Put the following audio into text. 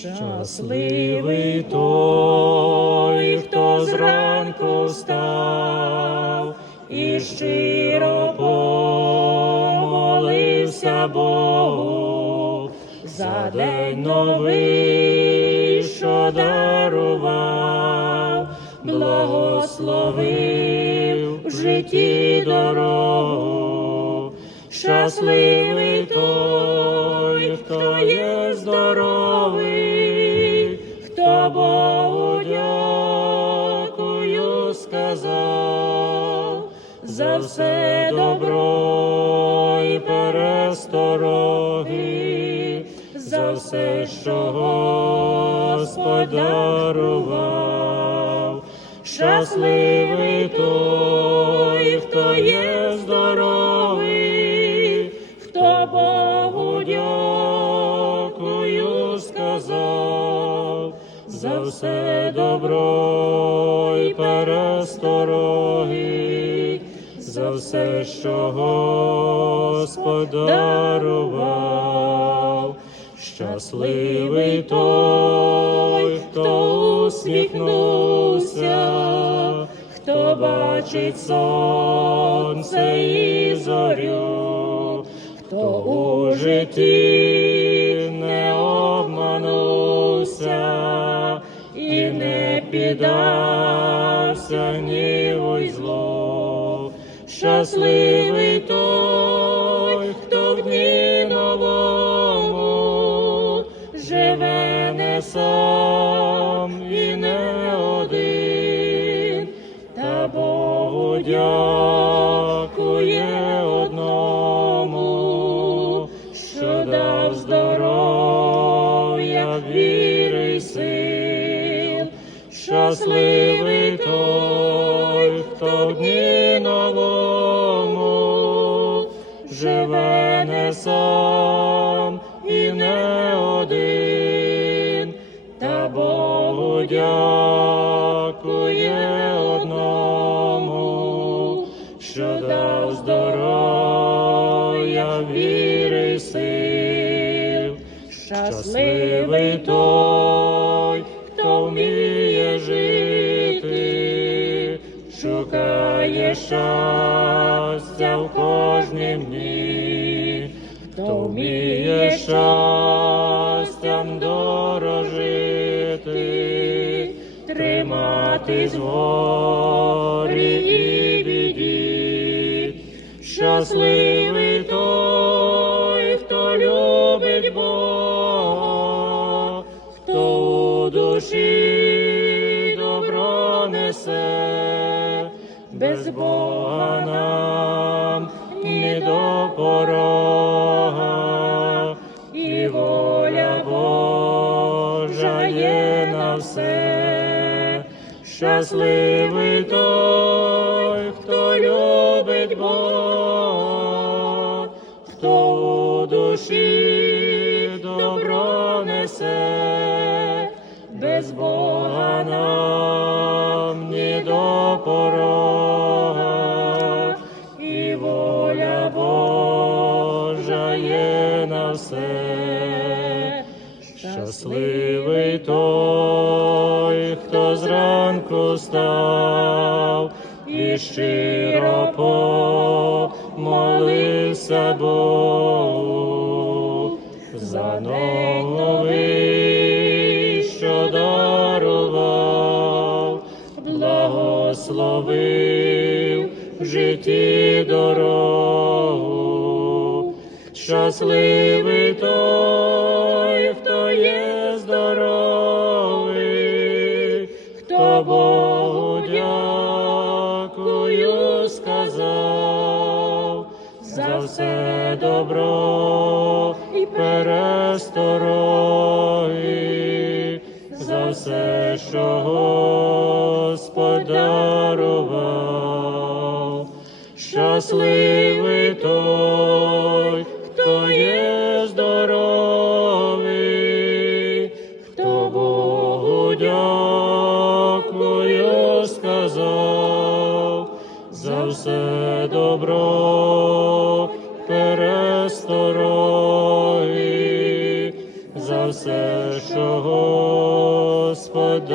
Щасливий той, хто зранку встав і щиро помолився Богу за день новий, що дарував, благословив в житті дорогу. Щасливий той, хто є здоровий, хто Богу дякую сказав за все добро і перестороги, за все, що Господь дарував. Щасливий той, хто є здоровий, хто Богу дякую за все добро і перестороги, за все, що Господь дарував. Щасливий той, хто усміхнувся, хто бачить сонце і зорю, хто у житті піддався гніву й зло. Щасливий той, хто в дні новому живе не сам і не один, та Богу дякує Щасливий той, хто в дні новому живе не сам і не один, та Богу дякує одному, що дав здоров'я, віри сил. Щасливий той, шукає щастя в кожнім дні, хто вміє щастям дорожити, триматись в горі і біді. Щасливий той, хто любить Бога, хто у душі добро несе, без Бога нам ні до порога, і воля Божа є на все. Щасливий той, хто любить Бога, хто у душі добро несе, без Бога Щасливий той, хто зранку став і щиро помолився Богу за новий, що дарував, благословив в житті дорогу. Щасливий той, є здоровий, хто Богу дякую сказав за все добро і перестороги, за все, що Господь дарував. Щасливий той, добро перестороги, за все що Господь.